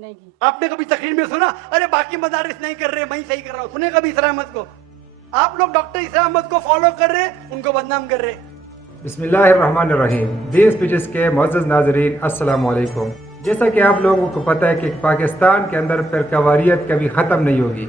नहीं की। आपने कभी तकरीर में सुना अरे बाकी मदारिस नहीं कर रहे, मैं ही सही कर रहा हूं? सुने कभी इसरा अहमद को? आप लोग डॉक्टर इसरा अहमद को फॉलो कर रहे, उनको बदनाम कर रहे। बिस्मिल्लाहिर्रहमानिर्रहीम। दीन स्पीचेस के मुअज़्ज़ज़ नाज़रीन, अस्सलाम वालेकुम। जैसा कि आप लोगों को पता है कि पाकिस्तान के अंदर फ़िरक़ावारियत कभी ख़त्म नहीं होगी,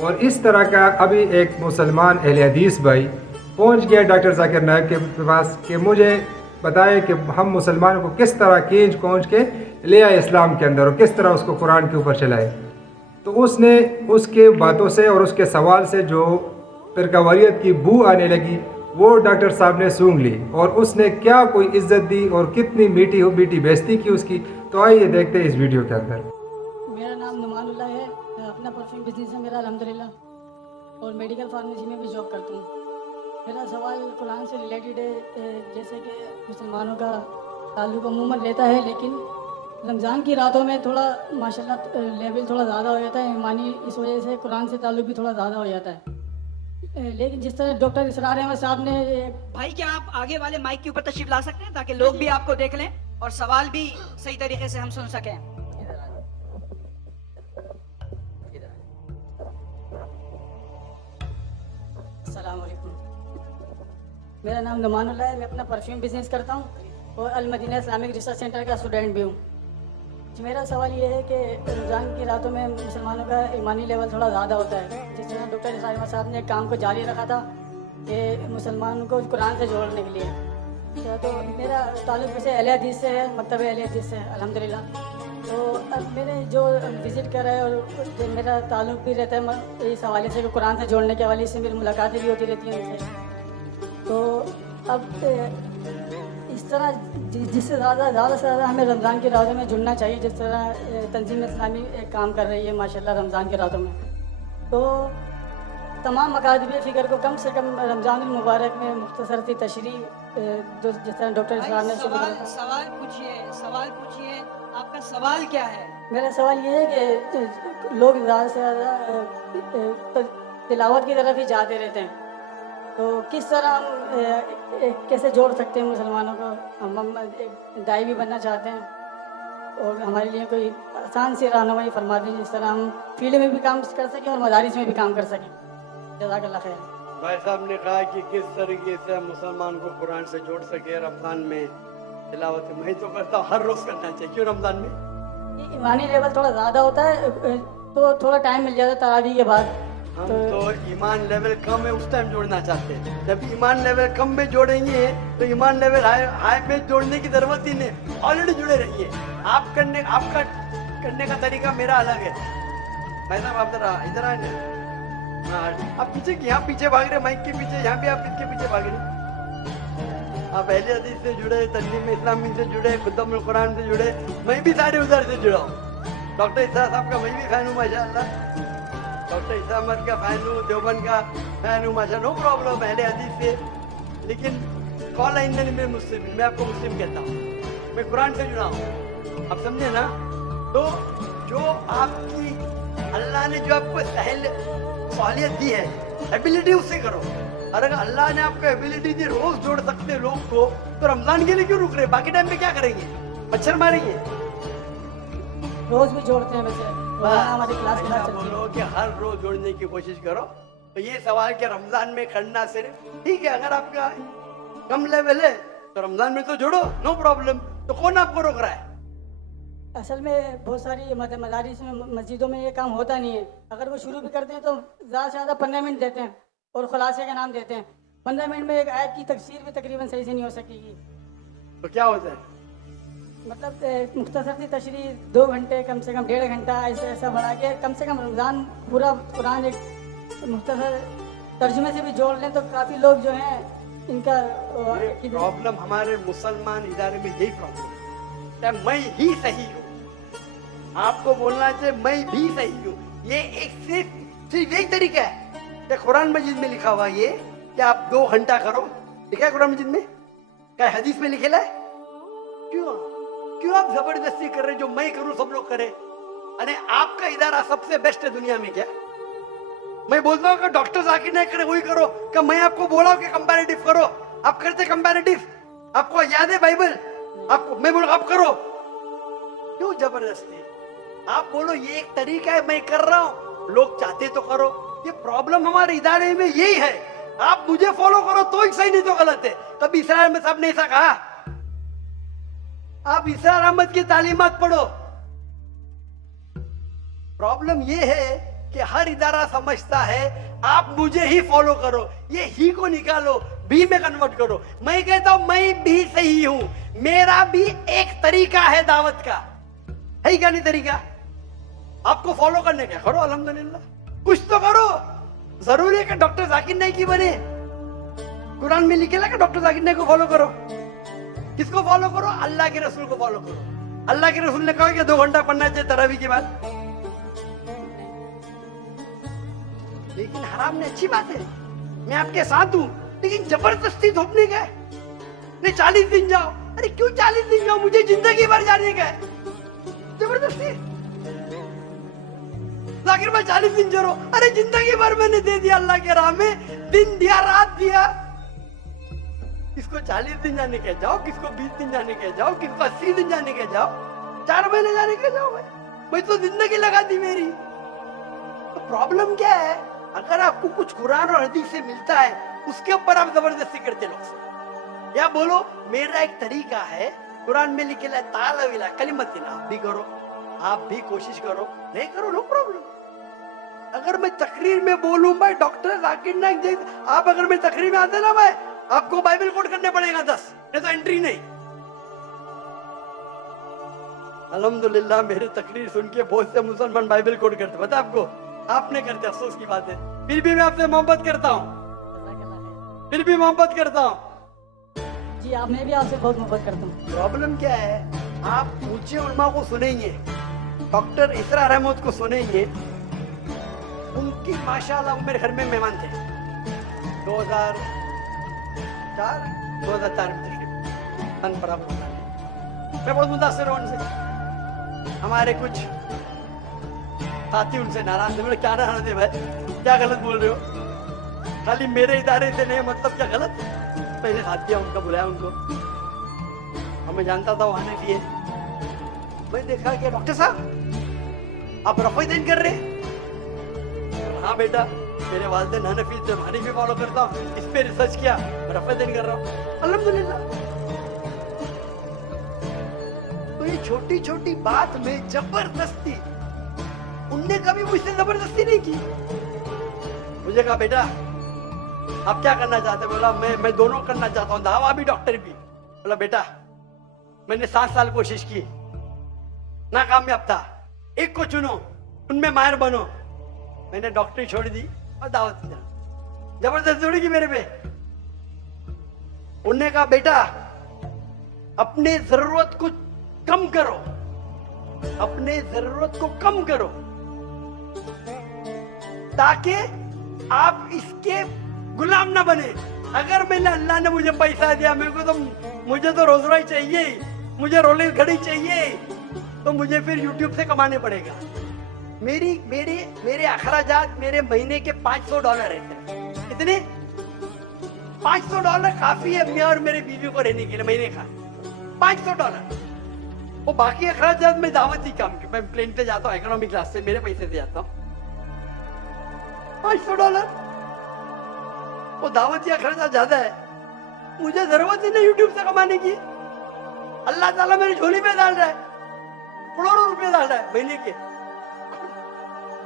और इस तरह का अभी एक मुसलमान अहले हदीस भाई पहुंच गया डॉक्टर ज़ाकिर नायक के पास कि मुझे बताए कि हम मुसलमानों को किस तरह खींच खोंच के ले आए इस्लाम के अंदर और किस तरह उसको कुरान के ऊपर चलाए। तो उसने उसके बातों से और उसके सवाल से जो फ़िरक़ावारियत की बू आने लगी वो डॉक्टर साहब ने सूंघ ली, और उसने क्या कोई इज्जत दी और कितनी मीठी बेटी बेइज्जती की उसकी। तो आइए देखते हैं इस वीडियो के अंदर। मेरा नाम नुमानुल्लाह है, अपना परफ्यूम बिजनेस है मेरा अल्हम्दुलिल्लाह, और मेडिकल फार्मेसी में भी जॉब करता हूँ। मेरा सवाल कुरान से रिलेटेड है। जैसे कि मुसलमानों का ताल्लुक़ अमूमन रहता है, लेकिन रमज़ान की रातों में थोड़ा माशाल्लाह लेवल थोड़ा ज़्यादा हो जाता है ईमानी, इस वजह से कुरान से ताल्लुक़ भी थोड़ा ज़्यादा हो जाता है। लेकिन जिस तरह डॉक्टर इसरार अहमद साहब ने भाई क्या आप आगे वाले माइक के ऊपर तशरीफ ला सकते हैं ताकि लोग भी आपको देख लें और सवाल भी सही तरीके से हम सुन सकें? अस्सलाम वालेकुम। मेरा नाम नुमानुल्लाह है, मैं अपना परफ्यूम बिजनेस करता हूँ और अल मदीना इस्लामिक रिसर्च सेंटर का स्टूडेंट भी हूँ। मेरा सवाल ये है कि रमज़ान की रातों में मुसलमानों का ईमानी लेवल थोड़ा ज़्यादा होता है। जिस तरह डॉक्टर इसरार अहमद साहब ने काम को जारी रखा था कि मुसलमानों को कुरान से जोड़ने के लिए, तो मेरा ताल्लुक़ वैसे अहले हदीस से है, मकतब अहले हदीस से अल्हम्दुलिल्लाह। तो अब मैंने जो विज़िट करा है और जो मेरा ताल्लुक़ भी रहता है इस हवाले से कि कुरान से जोड़ने के हवाले से मेरी मुलाकातें भी होती रहती हैं उनसे। तो अब इस तरह जिससे ज़्यादा से ज़्यादा हमें रमज़ान की रातों में जुड़ना चाहिए, जिस तरह तंजीम इस्लामी काम कर रही है माशाल्लाह रमज़ान की रातों में। तो तमाम मकातबे फ़िक्र को कम से कम रमज़ान मुबारक में मुख्तसर सी तशरीह जिस तरह डॉक्टर इसरार ने शुरू सवाल किया। सवाल पूछिए, आपका सवाल क्या है? मेरा सवाल ये है कि लोग ज़्यादा से ज़्यादा तिलावत की तरफ ही जाते रहते हैं, तो किस तरह हम कैसे जोड़ सकते हैं मुसलमानों को? हम एक दाई भी बनना चाहते हैं और हमारे लिए कोई आसान सी रहनुमाई फरमा दें जिस तरह हम फील्ड में भी काम कर सकें और मदारिस में भी काम कर सकें। जज़ाकल्लाह खैर। भाई साहब ने कहा कि किस तरीके से हम मुसलमान को कुरान से जोड़ सके रमजान में तिलावत। मैं तो करता हूँ, हर रोज करना चाहिए। क्यों? रमजान में ये ईमानी लेवल थोड़ा ज़्यादा होता है, तो थोड़ा टाइम मिल जाता है तरावी के बाद। हम तो ईमान लेवल कम है उस टाइम जोड़ना चाहते हैं। जब ईमान लेवल कम में जोड़ेंगे तो ईमान लेवल हाई में जोड़ने की जरूरत ही नहीं, ऑलरेडी जुड़े रहिए। आपका करने का तरीका मेरा अलग है। भाई साहब आप जरा इधर आए ना। हाँ, आप पीछे यहाँ पीछे भाग रहे, माइक के पीछे, यहाँ भी आप इसके पीछे भाग रहे। आप अहले हदीस से जुड़े, तंजीम इस्लामी से जुड़े, खुतम कुरान से जुड़े, मैं भी सारे उधर से जुड़ा हूँ। डॉक्टर इसरार साहब का मैं भी फैन हूँ माशाअल्लाह, डॉक्टर इसरार अहमद का फैन हूँ, देवबंद का फैन हूँ माशा, नो प्रॉब्लम अहले हदीस से। लेकिन कॉल आइंदन में मुस्लिम, मैं आपको मुस्लिम कहता हूँ, मैं कुरान से जुड़ा हूँ, आप समझे ना? तो जो आपकी अल्लाह ने जो आपको सहूलियत दी है, एबिलिटी उससे करो। और अगर अल्लाह ने आपको एबिलिटी दी, रोज जोड़ सकते लोग को, तो रमजान के लिए क्यों रुक रहे? बाकी टाइम में क्या करेंगे? मच्छर मारेंगे? रोज़ भी जोड़ते हैं वैसे, हमारी क्लास के साथ चलती है। बोलो कि हर रोज जोड़ने की कोशिश करो। तो ये सवाल कि रमजान में करना सिर्फ ठीक है, अगर आपका कम लेवल है तो रमजान में तो जोड़ो, नो प्रॉब्लम। तो कौन आपको रोक रहा है? असल में बहुत सारी मदारिस में मस्जिदों में ये काम होता नहीं है। अगर वो शुरू भी करते हैं तो ज़्यादा से ज़्यादा 15 मिनट देते हैं और खुलासे का नाम देते हैं। 15 मिनट में एक आयत की तफसीर भी तकरीबन सही से नहीं हो सकेगी। तो क्या होता है? मतलब मुख्तसर सी तशरीह 2 घंटे, कम से कम 1.5 घंटा, ऐसा बढ़ा के कम से कम रमज़ान पूरा कुरान एक मुख्तसर तर्जुमे से भी जोड़ लें तो काफ़ी लोग जो हैं इनका प्रॉब्लम हमारे मुसलमान इदारे में यही प्रॉब्लम है, मैं ही सही हूँ। आपको बोलना चाहिए मैं भी सही हूँ। ये एक सिर्फ यही तरीका है। कुरान मजीद में लिखा हुआ ये कि आप 2 घंटा करो, लिखा है कुरान मजीद में? क्या हदीस में लिखेला है? क्यों आप जबरदस्ती कर रहे? जो मैं करूं सब लोग करें। अरे आपका इदारा सबसे बेस्ट है दुनिया में क्या? मैं बोलता हूँ कि डॉक्टर जाकिर नहीं करे वही करो, क्या मैं आपको बोला हूँ कि कंपैरेटिव करो? आप करते कंपैरेटिव? आपको याद है बाइबल? आपको मैं बोलूँ आप करो, क्यों जबरदस्ती? आप बोलो ये एक तरीका है, मैं कर रहा हूं, लोग चाहते तो करो। ये प्रॉब्लम हमारे इदारे में यही है, आप मुझे फॉलो करो तो ही सही, नहीं तो गलत है। कभी इसरार अहमद साहब ने ऐसा कहा? आप इसरार अहमद की तालीमात पढ़ो। प्रॉब्लम ये है कि हर इदारा समझता है आप मुझे ही फॉलो करो, ये ही को निकालो, भी में कन्वर्ट करो। मैं कहता हूं मैं भी सही हूं, मेरा भी एक तरीका है दावत का, है क्या नहीं तरीका? आपको फॉलो करने का करो, अल्हम्दुलिल्लाह, कुछ तो करो। जरूरी है कि डॉक्टर जाकिर नाइक ही बने? कुरान में लिखेला कि डॉक्टर जाकिर नाइक को फॉलो करो? किसको फॉलो करो? अल्लाह के रसूल को फॉलो करो। अल्लाह के रसूल ने कहा कि 2 घंटा पढ़ना चाहिए तरावी के बाद। लेकिन हराम ने अच्छी बात है, मैं आपके साथ हूं, लेकिन जबरदस्ती थोपने का है। नहीं 40 दिन जाओ, अरे क्यों 40 दिन जाओ? मुझे जिंदगी भर जाने का है, जबरदस्ती। जाकिर भाई 40 दिन चलो, अरे जिंदगी भर मैंने दे दिया अल्लाह के राह में, दिन दिया रात दिया। किसको 40 दिन जाने के जाओ, किसको 20 दिन जाने के जाओ, किसको 80 दिन जाने के जाओ, 4 महीने जाने के जाओ। भाई तो जिंदगी लगा दी मेरी। तो प्रॉब्लम क्या है? अगर आपको कुछ कुरान और हदीस से मिलता है, उसके ऊपर आप जबरदस्ती करते लोग से। या बोलो मेरा एक तरीका है, कुरान में लिखे है तालविला कलिमतिन, आप भी करो, आप भी कोशिश करो, नहीं करो नो प्रॉब्लम। अगर मैं तकरीर में बोलूं भाई डॉक्टर जाकिर नाइक जैसे, आप अगर मैं तकरीर में आते ना भाई, आपको बाइबल कोट करने पड़ेगा 10, नहीं तो एंट्री नहीं। अल्हम्दुलिल्लाह मेरे तकरीर सुन के बहुत से मुसलमान बाइबल कोट करते, पता आपको? आप नहीं करते, अफसोस की बात है। फिर भी मैं आपसे मोहब्बत करता हूँ, फिर भी मोहब्बत करता हूँ। जी आप, मैं भी आपसे बहुत मोहब्बत करता हूँ। प्रॉब्लम क्या है? आप ऊंचे उलमा को सुनेंगे, डॉक्टर इसरार अहमद को सुनेंगे, उनकी माशाल्लाह वो मेरे घर में मेहमान थे 2004 में तकरीबन, मैं बहुत मुतासिर हूँ उनसे। हमारे कुछ साथी उनसे नाराज थे, बोले क्या नाराज है भाई, क्या गलत बोल रहे हो? खाली मेरे इदारे से नहीं, मतलब क्या गलत? पहले साथी उनका बुलाया उनको, हमें जानता था वो हनफी है। मैं देखा कि डॉक्टर साहब आप रफ़ी दिन कर रहे? हाँ बेटा, मेरे वालिदैन हनफी थे, हनफी फॉलो करता हूँ, इस पे रिसर्च किया, रफ़ी दिन कर रहा हूँ, अल्हम्दुलिल्लाह। तो ये छोटी छोटी बात में जबरदस्ती, उनने कभी मुझसे जबरदस्ती नहीं की। मुझे कहा बेटा आप क्या करना चाहते? बोला मैं दोनों करना चाहता हूँ, दावा भी डॉक्टर भी। बोला बेटा मैंने 7 साल कोशिश की, नाकामयाब था, एक को चुनो, उनमें माहिर बनो। मैंने डॉक्टरी छोड़ दी और दावत दी, जबरदस्ती जोड़ी की मेरे पे। उनने कहा बेटा अपने जरूरत को कम करो, अपने जरूरत को कम करो, ताकि आप इसके गुलाम ना बने। अगर मैंने, अल्लाह ने मुझे पैसा दिया, मुझे तो रोजगार चाहिए, मुझे रोलेक्स घड़ी चाहिए, तो मुझे फिर यूट्यूब से कमाने पड़ेगा। मेरे अखराजात मेरे महीने के $500 है। कितने? $500 काफी है मैं और मेरे बीवी को रहने के लिए महीने का, $500। वो बाकी अखराजात में दावती काम के, मैं प्लेन पे जाता हूँ इकोनॉमी क्लास से, मेरे पैसे से जाता हूँ। $500 वो दावती अखराजात ज्यादा है, मुझे जरूरत ही नहीं यूट्यूब से कमाने की। अल्लाह ताला मेरी झोली में डाल रहा है, करोड़ों रुपए डाल रहा है महीने के।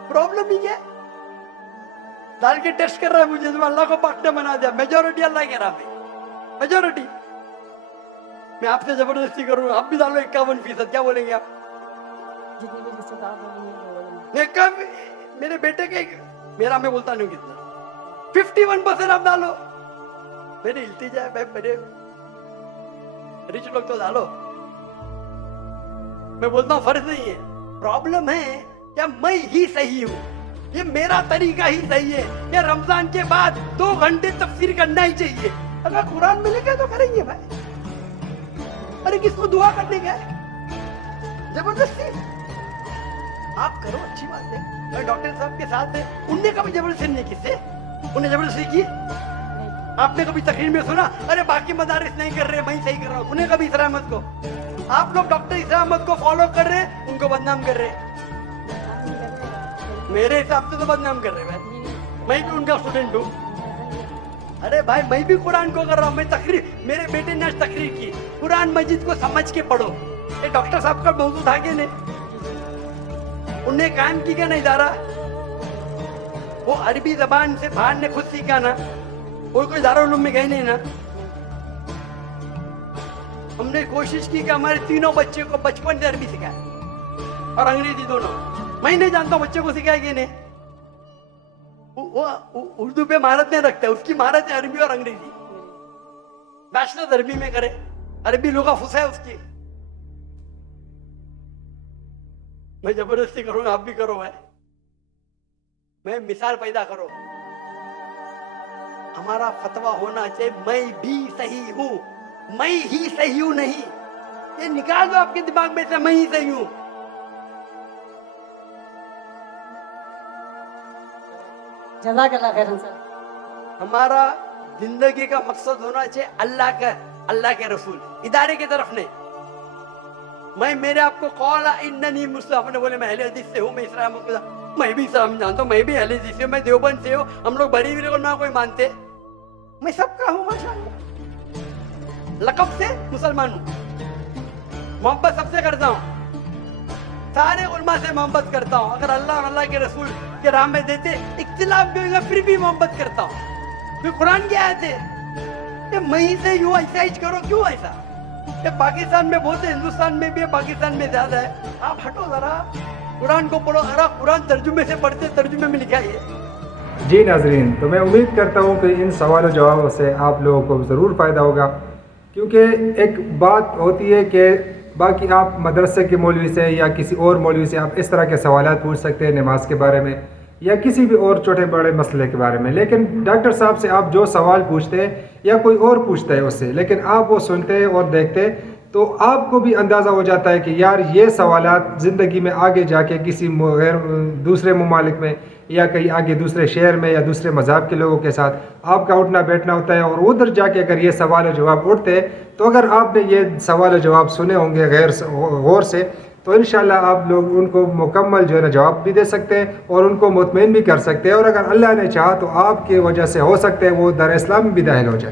प्रॉब्लम ही है, डाल के टेस्ट कर रहा है मुझे, तो अल्लाह को पार्टनर बना दिया। मेजोरिटी अल्लाह के राह में, मेजोरिटी। मैं आपसे जबरदस्ती करूँ, आप भी डालो 51%, क्या बोलेंगे आप? जितनी भी रिश्तेदार बोलेंगे, कब मेरे बेटे के, मेरा मैं बोलता नहीं कितना, 51% आप डालो। मेरी इल्तिजा है, मेरे रिच लोग तो डालो, मैं बोलता हूँ फर्ज नहीं है। प्रॉब्लम है क्या मैं ही सही हूँ, ये मेरा तरीका ही सही है, या रमजान के बाद 2 घंटे तफसीर करना ही चाहिए? अगर कुरान में लिखा तो करेंगे भाई। अरे किसको दुआ करने का है? जबरदस्ती आप करो, अच्छी बात है। मैं डॉक्टर साहब के साथ है, उनने कभी जबरदस्ती नहीं, किससे उन्हें जबरदस्ती की? आपने कभी तकरीर में सुना अरे बाकी मदारिस नहीं कर रहे, मैं सही कर रहा हूँ? उन्हें कभी इसरार अहमद को, आप लोग डॉक्टर इसरार अहमद को फॉलो कर रहे, उनको बदनाम कर रहे। मेरे हिसाब से तो बदनाम कर रहे हैं भाई। मैं भी उनका स्टूडेंट हूँ। अरे भाई मैं भी कुरान को कर रहा हूँ। मैं तकरीर, मेरे बेटे ने आज तकरीर की, कुरान मजीद को समझ के पढ़ो। ये डॉक्टर साहब का मौजूद था कि नहीं? उन्हें कायम की क्या नहीं इदारा? वो अरबी जबान से बाहर ने खुद सीखा ना, कोई दारुल उलूम में गए नहीं ना। हमने कोशिश की कि हमारे तीनों बच्चे को बचपन से अरबी सिखाए और अंग्रेजी दोनों। मैं नहीं जानता बच्चे को सिखाया कि नहीं। वो उर्दू पे महारत नहीं रखता है, उसकी महारत है अरबी और अंग्रेजी। बैचलर अरबी में करे, अरबी लुगा फुसा है उसकी। मैं जबरदस्ती करूंगा, आप भी करो भाई। मैं मिसाल पैदा करो। हमारा फतवा होना चाहिए मैं भी सही हूं, मैं ही सही हूं नहीं। ये निकाल दो आपके दिमाग में से मैं ही सही हूं। जज़ाकल्लाह खैरन सर। हमारा जिंदगी का मकसद होना चाहिए अल्लाह के रसूल, इदारे की तरफ नहीं। मैं मेरे आपको कौला इन्ननी मुस्लिम, आपने बोले मैं अहले हदीस से हूँ, मैं इस्लाम, मैं भी इस्लाम जानता हूँ, मैं भी अहले हदीस से हूँ, मैं देवबंद से हूँ। हम लोग बड़ी भी ना कोई मानते, मैं सबका हूँ माशाअल्लाह। लक़ब से मुसलमान हूँ, मोहब्बत सबसे करता हूँ, सारे उलमा से मोहब्बत करता हूँ। अगर अल्लाह और अल्लाह के रसूल के राह में देते इख्तिलाफ भी होगा फिर भी मोहब्बत करता हूँ। फिर कुरान की आयत है, ये मैं ही से यूँ ऐसा ही करो, क्यों ऐसा? ये पाकिस्तान में बहुत है, हिंदुस्तान में भी है, पाकिस्तान में ज्यादा है। आप हटो जरा, कुरान को पढ़ो। अरे कुरान तर्जुमे से पढ़ते, तर्जुमे में लिखा है। जी नाजरीन, तो मैं उम्मीद करता हूँ कि इन सवाल जवाबों से आप लोगों को ज़रूर फ़ायदा होगा। क्योंकि एक बात होती है कि बाकी आप मदरसे के मौलवी से या किसी और मौलवी से आप इस तरह के सवाल पूछ सकते हैं नमाज के बारे में या किसी भी और छोटे बड़े मसले के बारे में, लेकिन डॉक्टर साहब से आप जो सवाल पूछते हैं या कोई और पूछता है उससे, लेकिन आप वो सुनते हैं और देखते हैं तो आपको भी अंदाज़ा हो जाता है कि यार ये सवालात ज़िंदगी में आगे जाके किसी गैर दूसरे ममालिक में या कहीं आगे दूसरे शहर में या दूसरे मज़हब के लोगों के साथ आपका उठना बैठना होता है, और उधर जाके अगर ये सवाल जवाब उठते हैं तो अगर आपने ये सवाल जवाब सुने होंगे गौर से तो इंशाल्लाह आप लोग उनको मुकम्मल जो है ना जवाब भी दे सकते हैं और उनको मुतमईन भी कर सकते हैं। और अगर अल्लाह ने चाहा तो आपकी वजह से हो सकते हैं वो दर इस्लाम में भी दाखिल हो जाए।